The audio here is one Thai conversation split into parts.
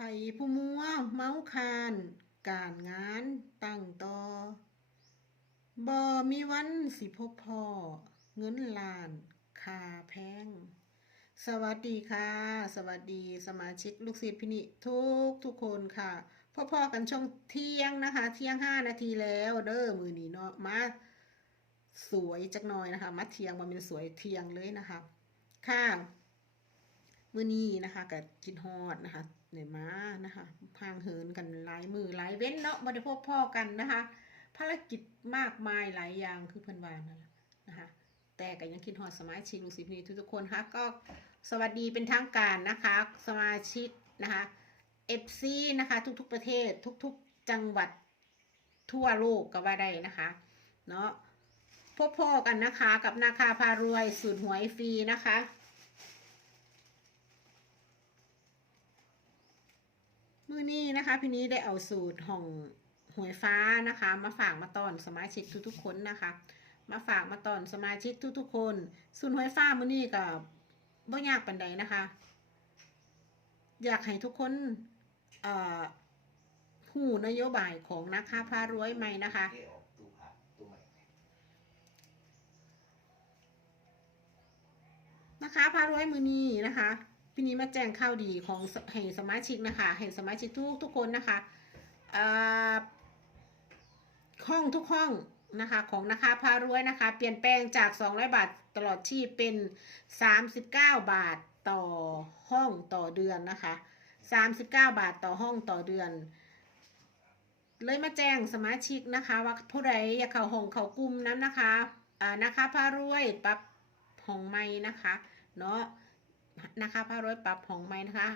ไผ่ผู้มัวเมาคาน การงานตั้งต่อบ่มีวันสิพบพ่อ เงินล้านคาแพง สวัสดีค่ะ สวัสดีสมาชิกลูกศิษย์พินิทุกทุกคนค่ะพ่อๆกันช่วงเที่ยงนะคะ เที่ยงห้านาทีแล้วเด้อมือนี้เนาะมาสวยจักหน่อยนะคะมาเที่ยงมาเป็นสวยเที่ยงเลยนะคะ ค่ะ มือนี้นะคะกับกินฮอดนะคะ เนี่ยมานะคะพางเหินกันหลายมือหลายเว้นเนาะบ่ได้พบพ่อกันนะคะ ภารกิจมากมายหลายอย่างคือเพิ่นวานั่นแหละนะคะ แต่ก็ยังคิดฮอดสมาชิกลูกศิษย์นี่ทุกๆคนค่ะก็สวัสดีเป็นทางการนะคะ สมาชิกนะคะ FC นะคะ ทุกๆประเทศทุกๆจังหวัดทั่วโลกก็ว่าได้นะคะ เนาะพบพ่อกันนะคะกับนาคาพารวยสูตรหวยฟรีนะคะ มื้อนี้นะคะพี่นี้ได้เอาสูตรของหวยฟ้านะคะ มาฝากมาตอนสมาชิกทุกๆคนนะคะ มาฝากมาตอนสมาชิกทุกๆคนสูตรหวยฟ้ามื้อนี้ก็บ่ยากปานใดนะคะ อยากให้ทุกคนเอ่อหูนโยบายของนะคะพารวยใหม่นะคะเอออกฆ่าตู้ใหม่นะคะพารวยมือนี้นะคะ พี่นี้มาแจ้งข่าวดีของสให้สมาชิกนะคะให้สมาชิกทุกทุกคนนะคะอ่าห้องทุกห้องนะคะของนะคะพารวยนะคะ เปลี่ยนแปลงจาก 200 บาทตลอดชีพเป็น 39 บาทต่อห้องต่อเดือนนะคะ 39 บาทต่อห้องต่อเดือน เลยมาแจ้งสมาชิกนะคะ ว่าผู้ใดอยากเข้าห้องเข้ากลุ่มนั้นนะคะอ่านะคะพารวยปรับห้องใหม่นะคะเนาะ นะคะผ้าร้อยปรับของไหมนะคะ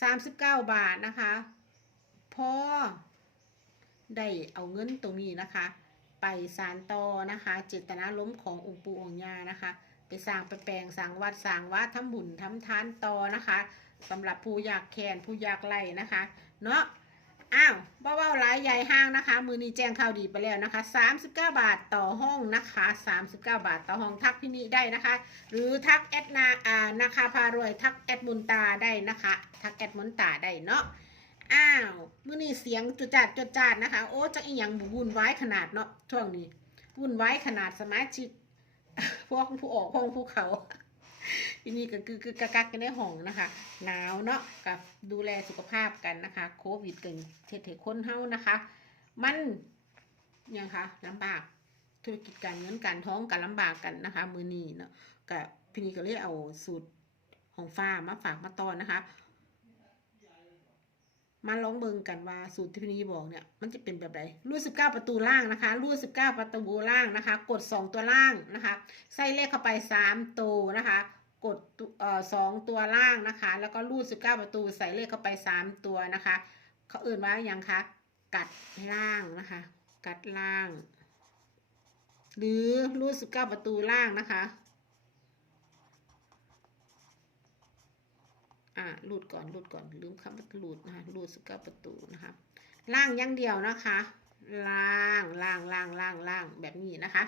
สามสิบเก้าบาทนะคะพอได้เอาเงินตรงนี้นะคะ ไปสารต่อนะคะ เจตนาล้มขององค์ปู่องค์ยานะคะ ไปสร้างไปแปลงสร้างวัดสร้างวัดทำบุญทำทานต่อนะคะสำหรับผู้อยากแคนผู้อยากไล่นะคะ เนาะ อ้าวเบ้าๆหลายใหญ่ห้างนะคะ มือนี้แจ้งข่าวดีไปแล้วนะคะ 39 บาทต่อห้องนะคะ 39 บาทต่อห้องทักพี่นี้ได้นะคะ หรือทักแอดนาอ่านะคะพารวยทักแอดมุนตาได้นะคะ ทักแอดมุนตาได้เนาะอ้าวมือนี้เสียงจุดจัดจุดจัดนะคะ โอ้จะอีหยังวุ่นวายขนาดเนาะช่วงนี้วุ่นวายขนาดสมาชิกพวกผู้ออกพวกผู้เขา ทีนี้ก็คือคือกะกักกันในห้องนะคะ หนาวเนาะกับดูแลสุขภาพกันนะคะ โควิดเกินเทศให้คนเฮานะคะ มันยังคะลำบากธุรกิจการเงินการท้องกันลำบากกันนะคะ มือนี้เนาะกับพี่นี่ก็เลยเอาสูตรของฟ้ามาฝากมาตอนนะคะมาลองเบิงกันว่าสูตรที่พี่นี่บอกเนี่ยมันจะเป็นแบบไหนรูดสิบเก้าประตูล่างนะคะรูดสิบเก้าประตูล่างนะคะ กดสองตัวล่างนะคะ ใส่เลขเข้าไปสามตัวนะคะ กดตุเอ่อสองตัวล่างนะคะ แล้วก็รูดสิบเก้าประตูใส่เลขเข้าไปสามตัวนะคะเขาอื่นว่าอย่างคะกัดล่างนะคะ กัดล่าง หรือรูดสิบเก้าประตูล่างนะคะอ่ารูดก่อนรูดก่อนลืมคำว่ารูดนะคะรูดสิบเก้าประตูนะคะล่างย่างเดียวนะคะ ล่างล่างล่างล่างล่างแบบนี้นะคะ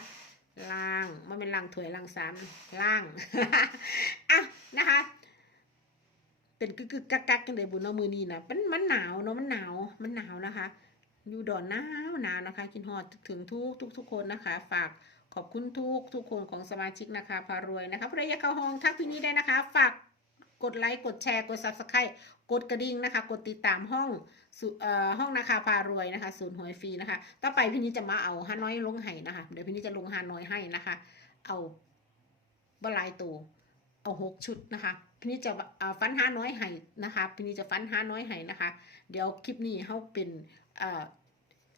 ล่างมันเป็นล่างถวยล่างสามล่างอะนะคะ เป็นกึกกึกกักกักกันเลยบุญเอามือนี้นะมันมันหนาวเนาะมันหนาวมันหนาวนะคะอยู่ดอนหนาวหนาวนะคะกินฮอดถึงทุกทุกทุกคนนะคะ ฝากขอบคุณทุกทุกคนของสมาชิกนะคะพารวยนะคะผู้ใดอยากเข้าห้องทักพี่นี้ได้นะคะ ฝากกดไลค์กดแชร์กด subscribe กดกระดิ่งนะคะ กดติดตามห้อง ห้องนาคาพารวยนะคะศูนย์หวยฟรีนะคะ ต่อไปพี่นี้จะมาเอาฮานอยลงให้นะคะ เดี๋ยวพี่นี้จะลงฮานอยให้นะคะ เอาบลายตัวเอาหกชุดนะคะพี่นี้จะฟันฮาน้อยให้นะคะพี่นี้จะฟันฮาน้อยให้นะคะ เดี๋ยวคลิปนี้เขาเป็น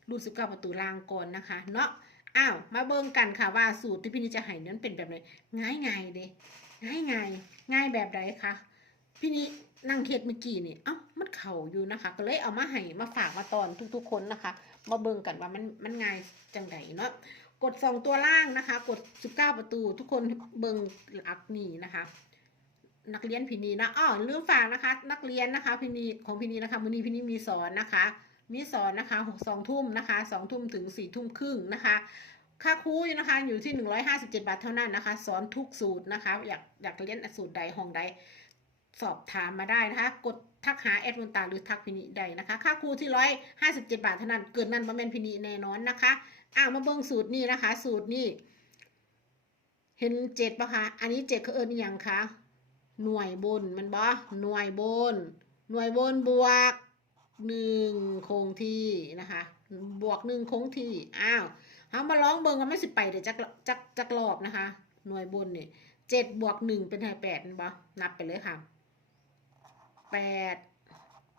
รูดสิบเก้าประตูลางก่อนนะคะ เนาะอ้าวมาเบิ่งกันค่ะว่าสูตรที่พี่นี้จะให้นั้นเป็นแบบไหนง่ายง่ายเด้ง่ายง่ายง่ายแบบใดคะพี่นี้นั่งเฮ็ดเมื่อกี้นี่เอ้า เข่าอยู่นะคะ ก็เลยเอามาให้มาฝากมาตอนทุกๆคนนะคะ มาเบิ่งกันว่ามันมันง่ายจังไดเนาะกดสองตัวล่างนะคะ กด19ประตู ทุกคนเบิ่งหลักนี่นะคะ นักเรียนพินีนะอ้อลืมฝากนะคะ นักเรียนนะคะพินีของพินีนะคะมือนี้พินีมีสอนนะคะ มีสอนนะคะหกสองทุ่มนะคะสองทุ่มถึงสี่ทุ่มครึ่งนะคะค่าครูอยู่นะคะอยู่ที่หนึ่งร้อยห้าสิบเจ็ดบาทเท่านั้นนะคะ สอนทุกสูตรนะคะ อยากอยากเรียนสูตรใดห้องใด สอบถามมาได้นะคะ กด ทักหาแอดมินตาหรือทักพินิได้นะคะ ค่าครูที่ร้อยห้าสิบเจ็ดบาทเท่านั้น เกินนั้นประมาณพินิแน่นอนนะคะอ้าวมาเบิ่งสูตรนี่นะคะ สูตรนี่เห็นเจ็ดปะคะ อันนี้เจ็ดเขาเอิญอย่างคะ หน่วยบนมันบ่หน่วยบน หน่วยบนบวกหนึ่งคงที่นะคะ บวกหนึ่งคงที่ อ้าวเอามาลองเบิ่งกันไม่สิไปเดี๋ยวจักจักจักรอบนะคะ หน่วยบนเนี่ยเจ็ดบวกหนึ่งเป็นไทยแปดมันบ่นับไปเลยค่ะ แปด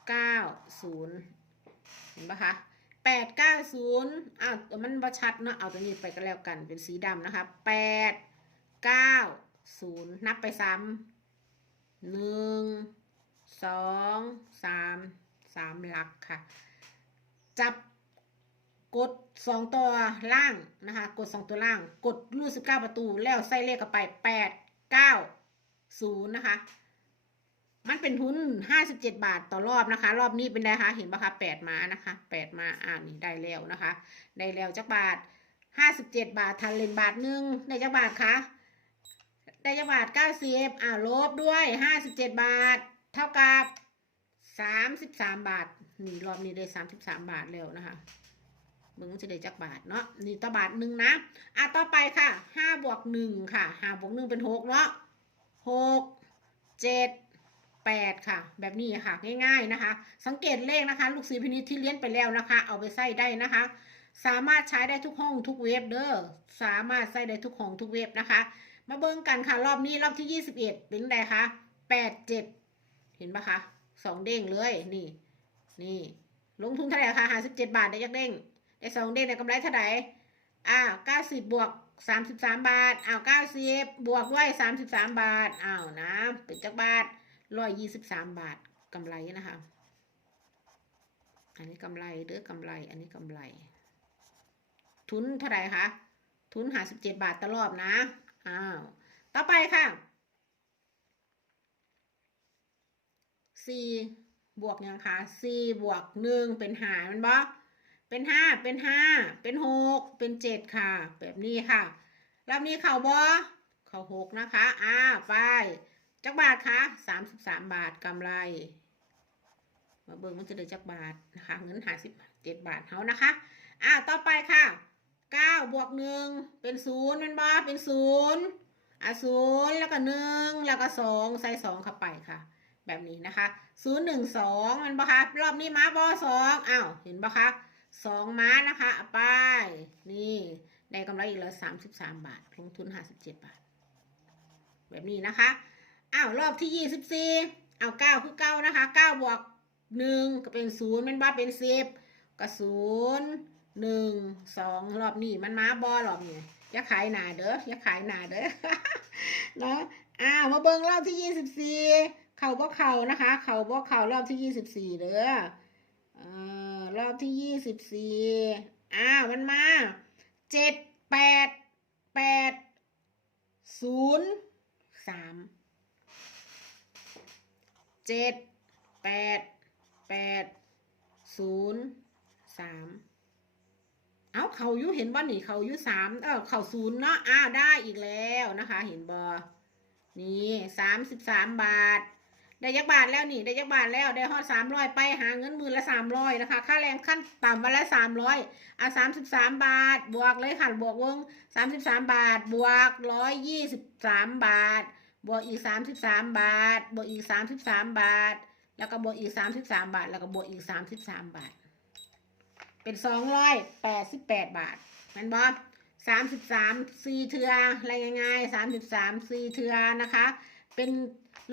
เก้าศูนย์เห็นปะคะแปดเก้าศูนย์อ้าวมันบ่ชัดเนอะเอาตัวนี้ไปก็แล้วกันเป็นสีดำนะคะแปดเก้าศูนย์นับไปซ้ำหนึ่งสองสามสามหลักค่ะ จับกดสองตัวล่างนะคะ กดสองตัวล่าง กดรูดสิบเก้าประตูแล้วใส่เลขเข้าไปแปดเก้าศูนย์นะคะ มันเป็นทุนห้าสิบเจ็ดบาทต่อรอบนะคะ รอบนี้เป็นไงคะเห็นปะคะแปดมานะคะแปดมาอ่านี่ได้แล้วนะคะ ได้แล้วจักบาทห้าสิบเจ็ดบาททันเลนบาทหนึ่งได้จักบาทคะได้จักบาทเก้าสิบอ่าลบด้วยห้าสิบเจ็ดบาท เท่ากับสามสิบสามบาทนี่รอบนี้ได้สามสิบสามบาทแล้วนะคะมึงจะได้จักบาทเนาะนี่ต่อบาทหนึ่งนะอะต่อไปค่ะห้าบวกหนึ่งค่ะห้าบวกหนึ่งเป็นหกเนาะหกเจ็ด แปดค่ะ แบบนี้ค่ะง่ายๆนะคะ สังเกตเลขนะคะ ลูกศิษย์พินิจที่เลี้ยนไปแล้วนะคะ เอาไปใส่ได้นะคะ สามารถใช้ได้ทุกห้องทุกเว็บเด้อสามารถใส่ได้ทุกห้องทุกเว็บนะคะ มาเบิ่งกันค่ะรอบนี้รอบที่ยี่สิบเอ็ดเป็นไงคะแปดเจ็ดเห็นปะคะสองเด้งเลยนี่ นี่ ลงทุนเท่าไหร่คะห้าสิบเจ็ดบาทได้ยักเด้งได้สองเด้งได้กำไรเท่าไหร่อ้าวเก้าสิบบวกสามสิบสามบาทอ้าวเก้าสิบบวกด้วยสามสิบสามบาทอ้าวนะเป็นจักบาท ร้อยยี่สิบสามบาทกำไรนะคะ อันนี้กำไรเด้อกำไร อันนี้กำไร ทุนเท่าไหร่คะ ทุนหาสิบเจ็ดบาทตลอดนะ อ้าว ต่อไปค่ะสี่บวกยังคะสี่บวกหนึ่งเป็นหารมันบ่เป็นห้าเป็นห้าเป็นหกเป็นเจ็ดค่ะ แบบนี้ค่ะรอบนี้เข่าบอเข่าหกนะคะ อ่าไป จักบาทคะสามสิบสามบาทกำไร มาเบิ่งมันจะได้จักบาทนะคะเงินหาสิบเจ็ดบาทเขานะคะ อ่าต่อไปค่ะเก้าบวกหนึ่งเป็นศูนย์เป็นบ่เป็นศูนย์อะศูนย์แล้วก็หนึ่งแล้วก็สองใส่สองเข้าไปค่ะ แบบนี้นะคะศูนย์หนึ่งสองมันบ่คะรอบนี้ม้าบอสองอ้าวเห็นบ่คะสองม้านะคะไปนี่ได้กำไรอีกแล้วสามสิบสามบาท ลงทุนห้าสิบเจ็ดบาท แบบนี้นะคะ อ้าวรอบที่ยี่สิบสี่เอาเก้าคือเก้านะคะเก้าบวกหนึ่งก็เป็นศูนย์มันบ่เป็นสิบก็ศูนย์หนึ่งสองรอบนี้มันมาบอรอบนี้อย่าขายหนาเด้ออย่าขายหนาเด้อเนาะอ้าวมาเบิ่งรอบที่ยี่สิบสี่เข่าบ่เข่านะคะ เข่าบ่เข่ารอบที่ยี่สิบสี่เด้ออ่ารอบที่ยี่สิบสี่อ้าวมันมาเจ็ดแปดแปดศูนย์สาม เจ็ดแปดแปดศูนย์สามเอาเขายุเห็นบ่หนีเขายุสามเออเขาศูนย์เนาะอ้าวได้อีกแล้วนะคะ เห็นบอนี่สามสิบสามบาท ได้ยักบาทแล้วนี่ ได้ยักบาทแล้วได้ฮอดสามร้อยไปหาเงินมื่นละสามร้อยนะคะ ค่าแรงขั้นต่ำวันละสามร้อยอะสามสิบสามบาท บวกเลยค่ะบวกวงสามสิบสามบาท บวกร้อยยี่สิบสามบาท บวกอีกสามสิบสามบาท บวกอีกสามสิบสามบาท แล้วก็บวกอีกสามสิบสามบาท แล้วก็บวกอีกสามสิบสามบาท เป็นสองร้อยแปดสิบแปดบาทแมันบอสสามสิบสามสี่เทืออะไรง่ายๆสามสิบสามสี่เทือนะคะ เป็น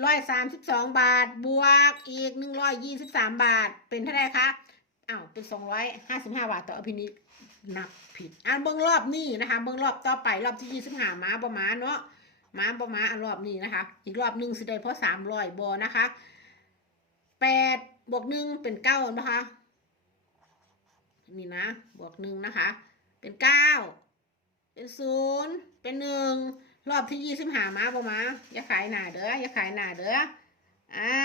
ร้อยสามสิบสองบาท บวกอีกหนึ่งร้อยยี่สิบสามบาท เป็นเท่าไรคะอ้าวเป็นสองร้อยห้าสิบห้าบาทต่ออภินิจนับผิดอ่านเบิ้งรอบนี้นะคะ เบิ้งรอบต่อไปรอบที่ยี่สิบห้าม้าประมาณเนาะ มาประมาอันรอบนี้นะคะ อีกรอบหนึ่งสิได้เพราะสามร้อยบอนะคะแปดบวกหนึ่งเป็นเก้านะคะนี่นะบวกหนึ่งนะคะ เป็นเก้าเป็นศูนย์เป็นหนึ่งรอบที่ยี่สิบหามาประมาอย่าขายหนาเด้ออย่าขายหนาเด้ออ่า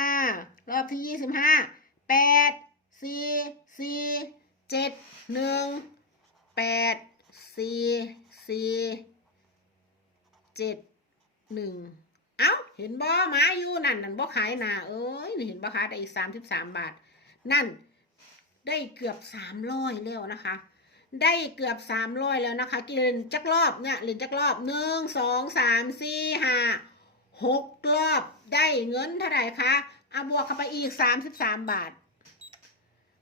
รอบที่ยี่สิบห้าแปดสี่สี่เจ็ดหนึ่งแปดสี่สี่เจ็ด หนึ่งเอ้า เห็นบ่หมาอยู่นั่นนั่นบ่ขายหนาเอ้ยเห็นบ่คะได้อีกสามสิบสามบาท นั่นได้เกือบสามร้อยแล้วนะคะ ได้เกือบสามร้อยแล้วนะคะ กินจักรอบเนี่ยเล่นจักรอบหนึ่งสองสามสี่ห้าหกรอบได้เงินเท่าไหร่คะเอาบวกเข้าไปอีกสามสิบสามบาท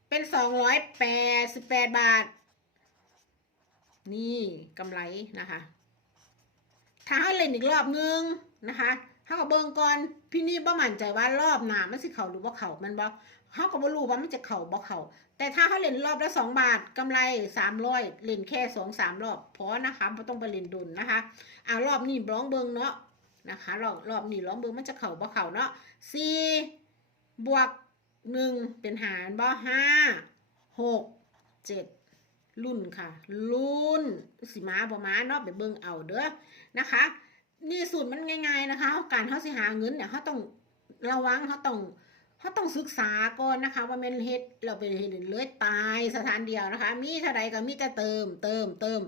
เป็นสองร้อยแปดสิบแปดบาท นี่กำไรนะคะ ถ้าเขาเล่นอีกรอบนึงนะคะเขาก็เบิ่งก่อนพี่นี่บ่มั่นใจว่ารอบหนามันสิเขาหรือว่าเขามันบ่เขาก็บ่รู้ว่ามันจะเขาบ่เขาแต่ถ้าเขาเล่นรอบละสองบาทกำไรสามร้อยเล่นแค่สองสามรอบพอนะคะไม่ต้องไปเล่นดุลนะคะเอารอบนี้ร้องเบิ่งเนาะนะคะรอบรอบนี้ร้องเบิ่งมันจะเขาบ่เขาเนาะสี่บวกหนึ่งเป็นหารบ่ห้าหกเจ็ดรุ่นค่ะรุ่น สิมาบ่มาเนาะไปเบิ่งเอาเด้อนะคะ นี่สูตรมันง่าย ๆนะคะการเขาสิหาเงินเนี่ยเขาต้องระวังเขาต้องเขาต้องศึกษาก่อนนะคะ ว่าเมนเฮ็ดเราไปเฮ็ดเลยตายสถานเดียวนะคะ มีเท่าใดก็มีแต่เติมเติมเติม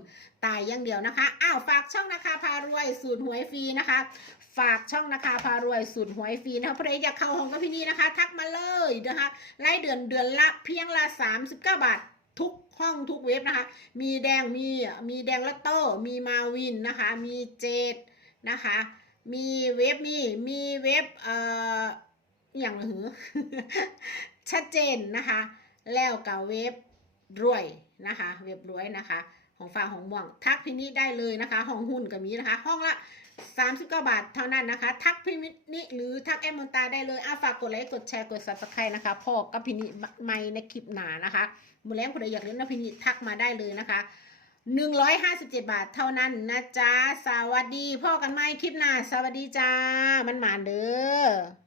ตายอย่างเดียวนะคะอ้าวฝากช่องนะคะพารวยสูตรหวยฟรีนะคะ ฝากช่องนะคะพารวยสูตรหวยฟรีนะคะใครอยากเข้าห้องกับพี่นี่นะคะ ทักมาเลยนะคะรายเดือนเดือนละเพียงละ 39 บาท ทุกห้องทุกเว็บนะคะ มีแดงมีมีแดงละโต้มีมาวินนะคะ มีเจดนะคะ มีเว็บมีมีเว็บเอ่ออย่างหือชัดเจนนะคะ แล้วกับเว็บรวยนะคะ เว็บรวยนะคะ ของฟ้าของม่วง ทักพินิได้เลยนะคะ ห้องหุ้นก็มีนะคะ ห้องละ39 บาทเท่านั้นนะคะ ทักพินิหรือทักแอมมอนตาได้เลยอะฝากกดไลค์กดแชร์กด subscribe นะคะพ่อกับพินิจใหม่ในคลิปหนานะคะ มือแรงคนใดอยากเล่นนะพินิจทักมาได้เลยนะคะ157บาทเท่านั้นนะจ๊ะ สวัสดีพ่อกันไหมคลิปหน้า สวัสดีจ้า มันหมานเด้อ